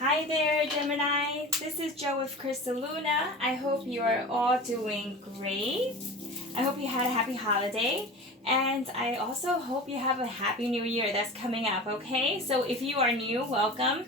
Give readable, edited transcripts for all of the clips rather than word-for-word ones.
Hi there, Gemini. This is Joe with Crystal Luna. I hope you are all doing great. I hope you had a happy holiday. And I also hope you have a happy new year that's coming up, okay? So if you are new, welcome.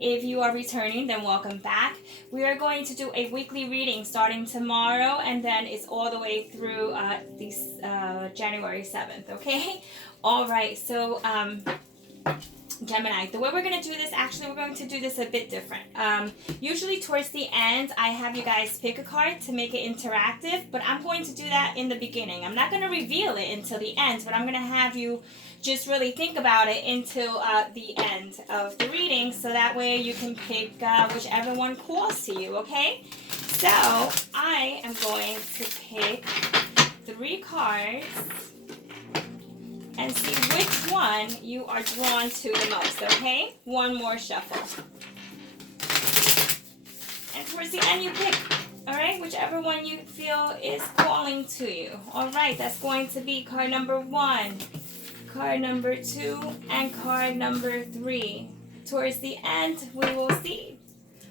If you are returning, then welcome back. We are going to do a weekly reading starting tomorrow, and then it's all the way through January 7th, okay? All right, so Gemini, the way we're going to do this, actually we're going to do this a bit different. Usually towards the end, I have you guys pick a card to make it interactive, but I'm going to do that in the beginning. I'm not going to reveal it until the end, but I'm going to have you just really think about it until the end of the reading, so that way you can pick whichever one calls to you, okay? So I am going to pick 3 cards and see which one you are drawn to the most, okay? One more shuffle. And towards the end you pick, all right? Whichever one you feel is calling to you. All right, that's going to be card number 1, card number 2, and card number 3. Towards the end, we will see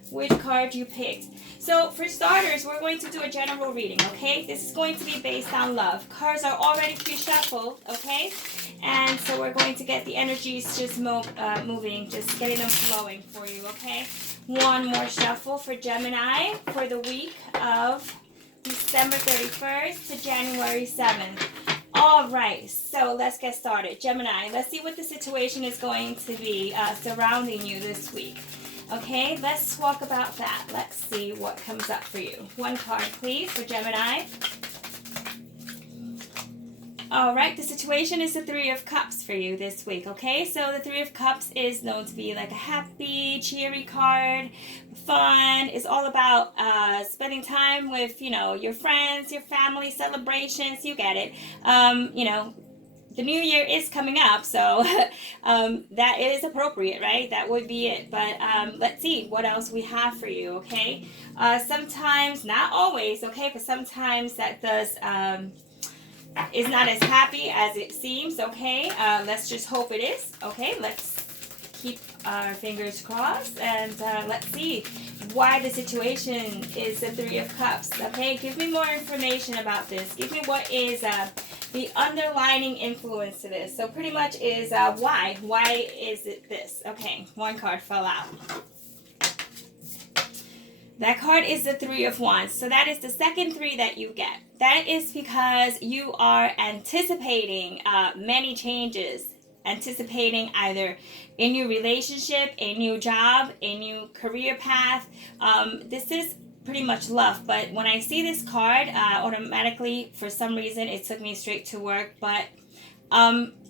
which card you picked. So for starters, we're going to do a general reading, okay? This is going to be based on love. Cards are already pre-shuffled, okay? And so we're going to get the energies just moving, just getting them flowing for you, okay? One more shuffle for Gemini for the week of December 31st to January 7th. All right, so let's get started. Gemini, let's see what the situation is going to be surrounding you this week. Okay, let's talk about that. Let's see what comes up for you. One card, please, for Gemini. All right, the situation is the 3 of Cups for you this week, okay? So the 3 of Cups is known to be like a happy, cheery card, fun. It's all about spending time with, your friends, your family, celebrations. You get it. The new year is coming up, so that is appropriate, right? That would be it. But let's see what else we have for you, okay? Sometimes, not always, okay, but sometimes that does is not as happy as it seems, okay? Let's just hope it is, okay? Let's keep our fingers crossed, and let's see why the situation is the 3 of Cups, okay? Give me more information about this. Give me what is the underlying influence to this. So pretty much is why. Why is it this? Okay, one card fell out. That card is the 3 of Wands. So that is the second 3 that you get. That is because you are anticipating many changes. Anticipating either a new relationship, a new job, a new career path. This is pretty much love, but when I see this card, automatically, for some reason, it took me straight to work, but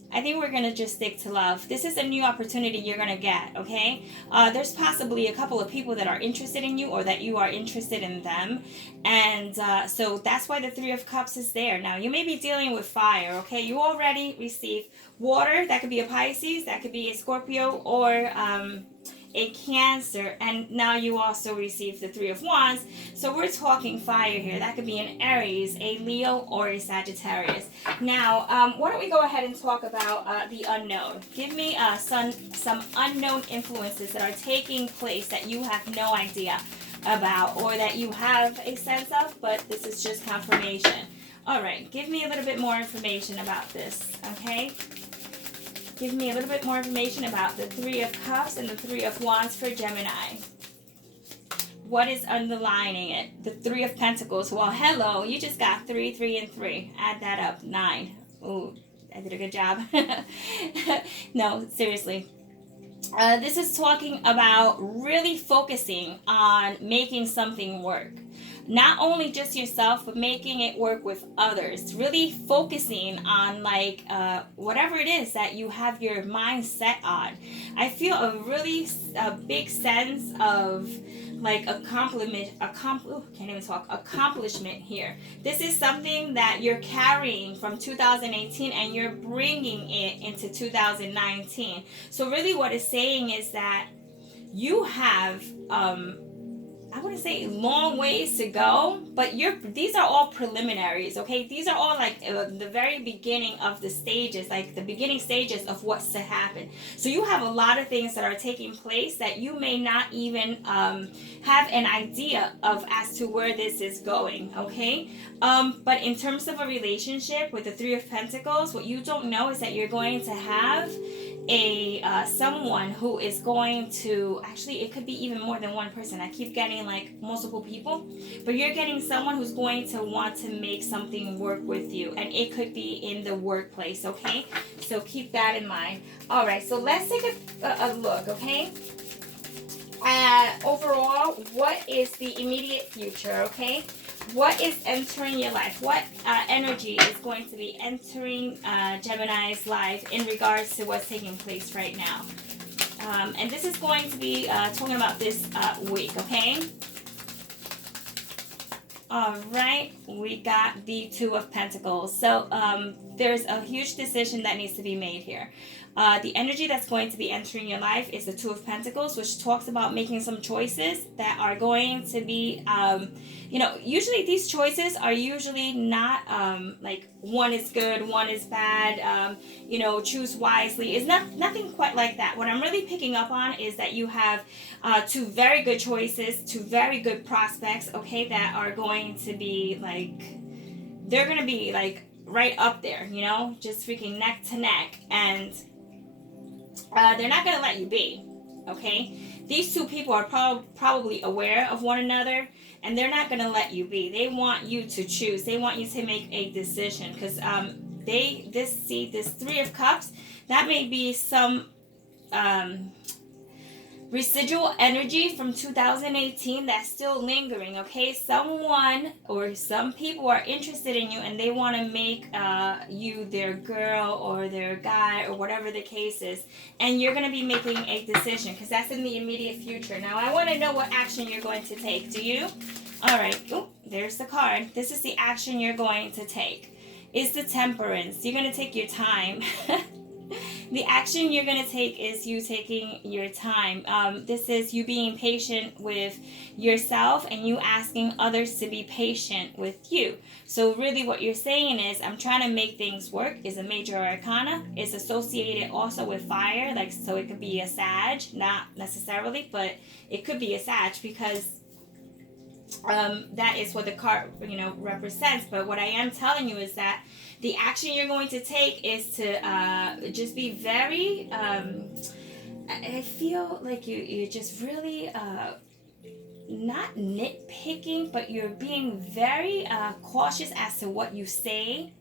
I think we're going to just stick to love. This is a new opportunity you're going to get, okay? There's possibly a couple of people that are interested in you, or that you are interested in them, and so that's why the 3 of Cups is there. Now, you may be dealing with fire, okay? You already received water. That could be a Pisces, that could be a Scorpio, or a Cancer, and now you also receive the 3 of Wands. So we're talking fire here. That could be an Aries, a Leo, or a Sagittarius. Now, why don't we go ahead and talk about the unknown. Give me some unknown influences that are taking place that you have no idea about, or that you have a sense of, but this is just confirmation. All right, give me a little bit more information about this, okay? Give me a little bit more information about the 3 of Cups and the 3 of Wands for Gemini. What is underlining it? The 3 of Pentacles. Well, hello, you just got 3, 3, and 3. Add that up, 9. Ooh, I did a good job. No, seriously. This is talking about really focusing on making something work. Not only just yourself, but making it work with others. Really focusing on whatever it is that you have your mind set on. I feel a really big sense of accomplishment here. This is something that you're carrying from 2018 and you're bringing it into 2019. So really what it's saying is that you have I wouldn't say long ways to go, but these are all preliminaries, okay? These are all like the very beginning of the stages, like the beginning stages of what's to happen. So you have a lot of things that are taking place that you may not even have an idea of as to where this is going, okay? But in terms of a relationship with the Three of Pentacles, what you don't know is that you're going to have a someone who is going to, actually it could be even more than one person. I keep getting like multiple people, but you're getting someone who's going to want to make something work with you, and it could be in the workplace, okay? So keep that in mind. All right, so let's take a look, okay? Overall, what is the immediate future, okay? What is entering your life? What energy is going to be entering Gemini's life in regards to what's taking place right now? And this is going to be talking about this week, okay? All right, we got the Two of Pentacles. So there's a huge decision that needs to be made here. The energy that's going to be entering your life is the Two of Pentacles, which talks about making some choices that are going to be, usually these choices are usually not like one is good, one is bad, choose wisely. It's nothing quite like that. What I'm really picking up on is that you have two very good choices, two very good prospects, okay, that are going to be like, they're going to be like right up there, just freaking neck to neck, and they're not going to let you be, okay? These two people are probably aware of one another, and they're not going to let you be. They want you to choose. They want you to make a decision, because this Three of Cups, that may be some residual energy from 2018 that's still lingering, okay? Someone or some people are interested in you, and they want to make you their girl or their guy or whatever the case is, and you're going to be making a decision, because that's in the immediate future. Now I want to know what action you're going to take. Do you? All right. Oh, there's the card. This is the action you're going to take. It's the Temperance. You're going to take your time. The action you're going to take is you taking your time. This is you being patient with yourself, and you asking others to be patient with you. So really what you're saying is, I'm trying to make things work, is a major arcana. It's associated also with fire, like, so it could be a Sag, not necessarily, but it could be a Sag, because that is what the card represents. But what I am telling you is that the action you're going to take is to just be very I feel like you're just really not nitpicking, but you're being very cautious as to what you say,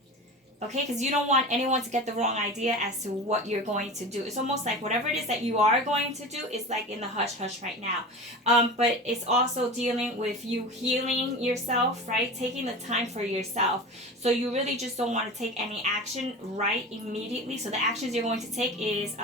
okay? Because you don't want anyone to get the wrong idea as to what you're going to do. It's almost like whatever it is that you are going to do is like in the hush-hush right now. But it's also dealing with you healing yourself, right? Taking the time for yourself. So you really just don't want to take any action right immediately. So the actions you're going to take is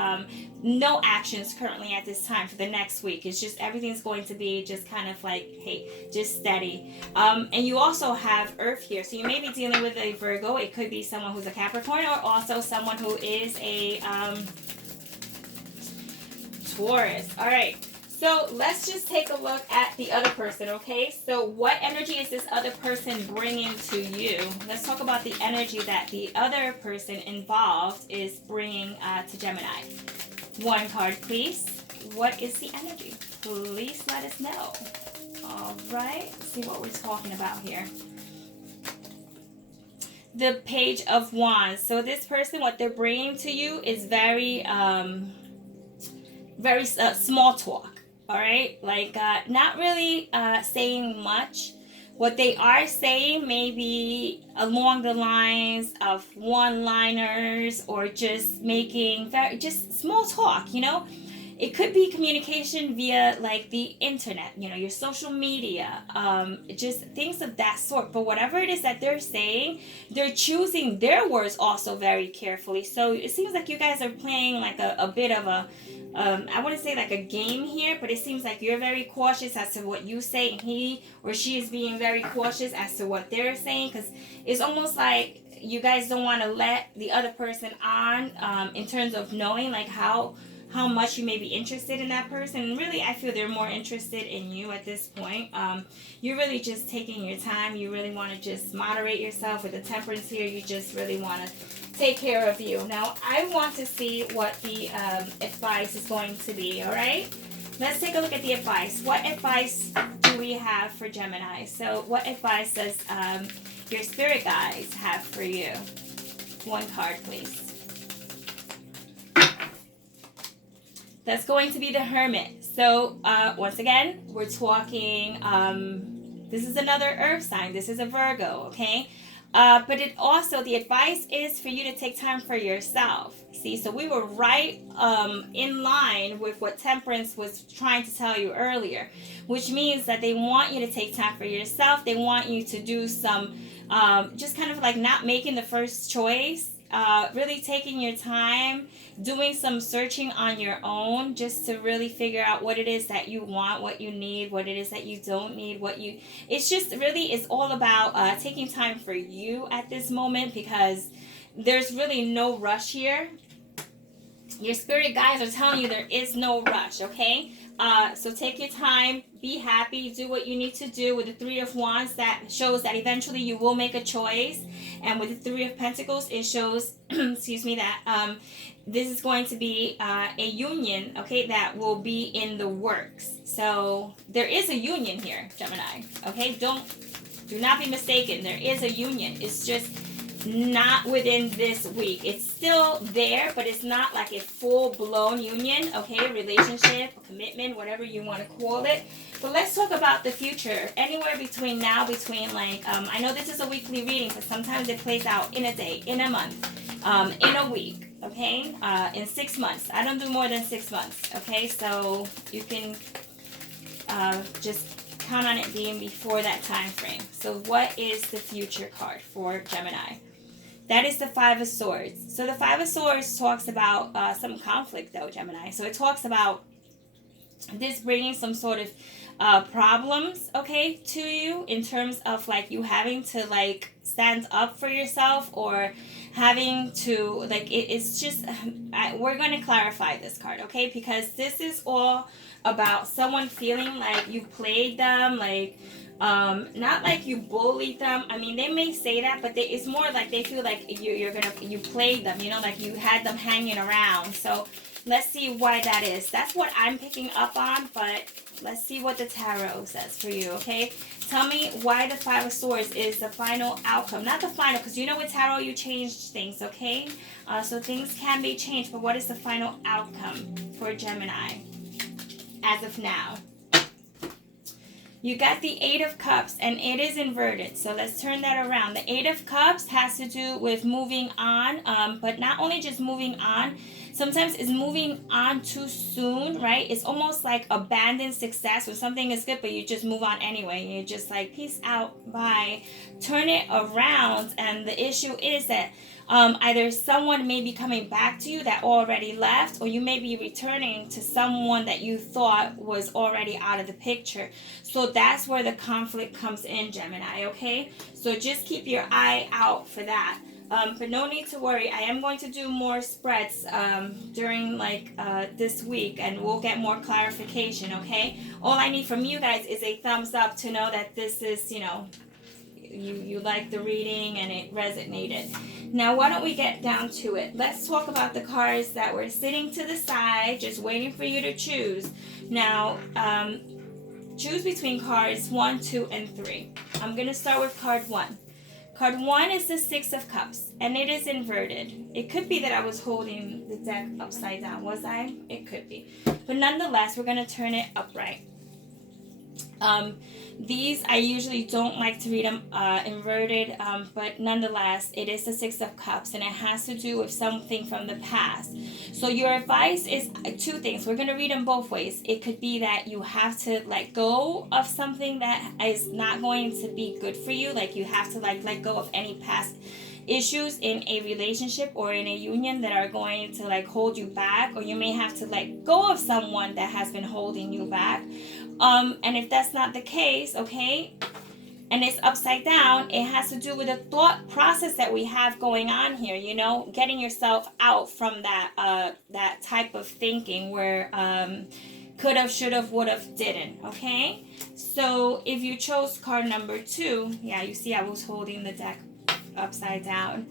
no actions currently at this time for the next week. It's just everything's going to be just kind of like, hey, just steady. And you also have Earth here. So you may be dealing with a Virgo. It could be someone who's a Capricorn, or also someone who is a Taurus. All right, so let's just take a look at the other person, okay? So what energy is this other person bringing to you? Let's talk about the energy that the other person involved is bringing to Gemini. One card, please. What is the energy? Please let us know. All right, let's see what we're talking about here. The Page of Wands. So this person, what they're bringing to you is very small talk, all right? Like not really saying much. What they are saying may be along the lines of one-liners, or just making just small talk, It could be communication via like the internet, your social media, just things of that sort. But whatever it is that they're saying, they're choosing their words also very carefully. So it seems like you guys are playing like a bit of a, I wouldn't say like a game here, but it seems like you're very cautious as to what you say, and he or she is being very cautious as to what they're saying, because it's almost like you guys don't want to let the other person on in terms of knowing like how how much you may be interested in that person. And really, I feel they're more interested in you at this point. You're really just taking your time. You really want to just moderate yourself with the temperance here. You just really want to take care of you. Now, I want to see what the advice is going to be, all right? Let's take a look at the advice. What advice do we have for Gemini? So what advice does your spirit guides have for you? One card, please. That's going to be the Hermit. So once again, we're talking, this is another earth sign. This is a Virgo, okay? But it also, the advice is for you to take time for yourself. See, so we were right in line with what Temperance was trying to tell you earlier, which means that they want you to take time for yourself. They want you to do some, just kind of like not making the first choice, really taking your time, doing some searching on your own, just to really figure out what it is that you want, what you need, what it is that you don't need, it's just really, it's all about taking time for you at this moment, because there's really no rush here. Your spirit guides are telling you there is no rush, okay? So take your time, be happy, do what you need to do. With the Three of Wands, that shows that eventually you will make a choice. And with the Three of Pentacles, it shows, excuse me, that this is going to be a union, okay, that will be in the works. So there is a union here, Gemini, okay? Do not be mistaken. There is a union. It's just not within this week. It's still there, but it's not like a full-blown union, okay? Relationship, commitment, whatever you want to call it. But let's talk about the future. Anywhere between now, like, I know this is a weekly reading, but sometimes it plays out in a day, in a month, in a week, okay? In 6 months. I don't do more than 6 months, okay? So you can just count on it being before that time frame. So what is the future card for Gemini? That is the Five of Swords. So the Five of Swords talks about some conflict, though, Gemini. So it talks about this bringing some sort of problems, okay, to you, in terms of like you having to like stand up for yourself, or having to like it's just we're going to clarify this card, okay, because this is all about someone feeling like you played them, like not like you bullied them. I mean, they may say that, but it's more like they feel like you played them, you know, like you had them hanging around. So let's see why that is. That's what I'm picking up on, but let's see what the tarot says for you, okay? Tell me why the Five of Swords is the final outcome. Not the final, because you know with tarot you change things, okay? So things can be changed, but what is the final outcome for Gemini as of now? You got the Eight of Cups, and it is inverted. So let's turn that around. The Eight of Cups has to do with moving on, but not only just moving on. Sometimes it's moving on too soon, right? It's almost like abandoned success, when something is good, but you just move on anyway. You're just like, peace out, bye. Turn it around, and the issue is that either someone may be coming back to you that already left, or you may be returning to someone that you thought was already out of the picture. So that's where the conflict comes in, Gemini, okay? So just keep your eye out for that. But no need to worry. I am going to do more spreads during like this week, and we'll get more clarification, okay? All I need from you guys is a thumbs up to know that this is, you know, you like the reading and it resonated. Now, why don't we get down to it? Let's talk about the cards that were sitting to the side, just waiting for you to choose. Now, choose between cards 1, 2, and 3. I'm going to start with card 1. Card 1 is the Six of Cups, and it is inverted. It could be that I was holding the deck upside down. Was I? It could be. But nonetheless, we're going to turn it upright. These, I usually don't like to read them inverted, but nonetheless, it is the Six of Cups, and it has to do with something from the past. So your advice is two things. We're going to read them both ways. It could be that you have to let go of something that is not going to be good for you. Like you have to like let go of any past issues in a relationship or in a union that are going to like hold you back, or you may have to let go of someone that has been holding you back. And if that's not the case, okay, and it's upside down, it has to do with the thought process that we have going on here, you know, getting yourself out from that type of thinking where could have, should have, would have, didn't. Okay, so if you chose card number 2, yeah, you see I was holding the deck upside down.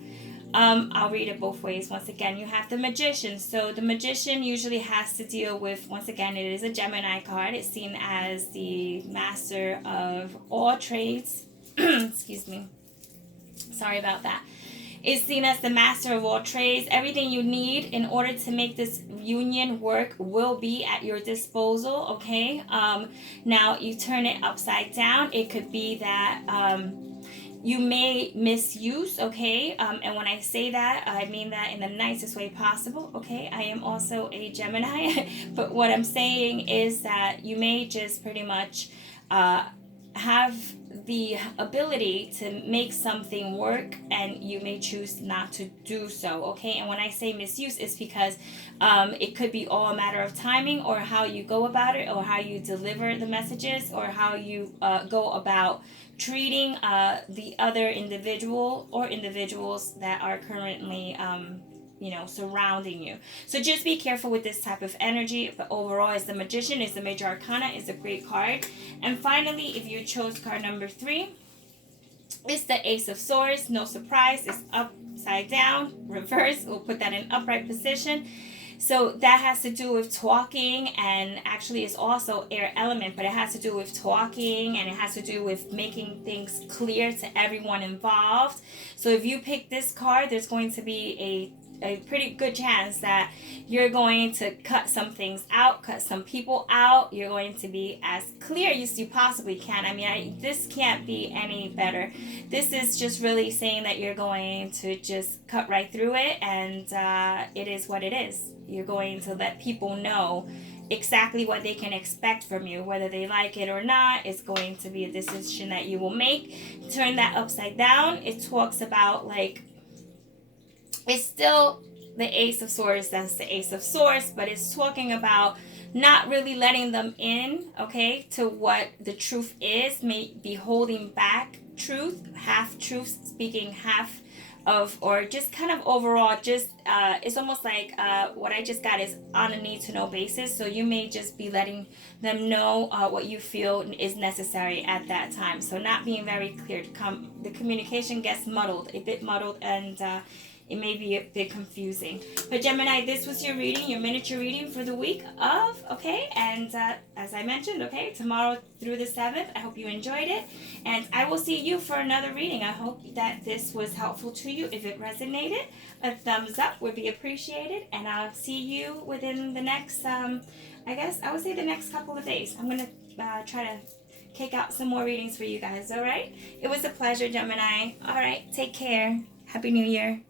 I'll read it both ways. Once again, you have the Magician. So the Magician usually has to deal with, once again, it is a Gemini card. It's seen as the master of all trades. Excuse me. Sorry about that. It's seen as the master of all trades. Everything you need in order to make this union work will be at your disposal, okay? Now, you turn it upside down. It could be that you may misuse, okay? And when I say that, I mean that in the nicest way possible, okay? I am also a Gemini, but what I'm saying is that you may just pretty much have the ability to make something work, and you may choose not to do so, okay? And when I say misuse, it's because it could be all a matter of timing, or how you go about it, or how you deliver the messages, or how you go about treating the other individual or individuals that are currently surrounding you. So just be careful with this type of energy. But overall, as the Magician, is the Major Arcana, is a great card. And finally, if you chose card number 3, it's the Ace of Swords. No surprise, it's upside down, reverse. We'll put that in upright position. So that has to do with talking, and actually it's also air element, but it has to do with talking, and it has to do with making things clear to everyone involved. So if you pick this card, there's going to be a pretty good chance that you're going to cut some things out, cut some people out. You're going to be as clear as you possibly can. I mean, this can't be any better. This is just really saying that you're going to just cut right through it, and it is what it is. You're going to let people know exactly what they can expect from you, whether they like it or not. It's going to be a decision that you will make. Turn that upside down. It talks about, like, it's still the Ace of Swords, that's the Ace of Swords, but it's talking about not really letting them in, okay, to what the truth is, may be holding back truth, half truths, speaking half of, or just kind of overall, just it's almost like what I just got is on a need to know basis. So you may just be letting them know what you feel is necessary at that time. So not being very clear, the communication gets muddled, a bit muddled, and it may be a bit confusing. But Gemini, this was your reading, your miniature reading for the week of, okay? And as I mentioned, okay, tomorrow through the 7th, I hope you enjoyed it. And I will see you for another reading. I hope that this was helpful to you. If it resonated, a thumbs up would be appreciated. And I'll see you within the next, I guess, I would say the next couple of days. I'm going to try to kick out some more readings for you guys, all right? It was a pleasure, Gemini. All right, take care. Happy New Year.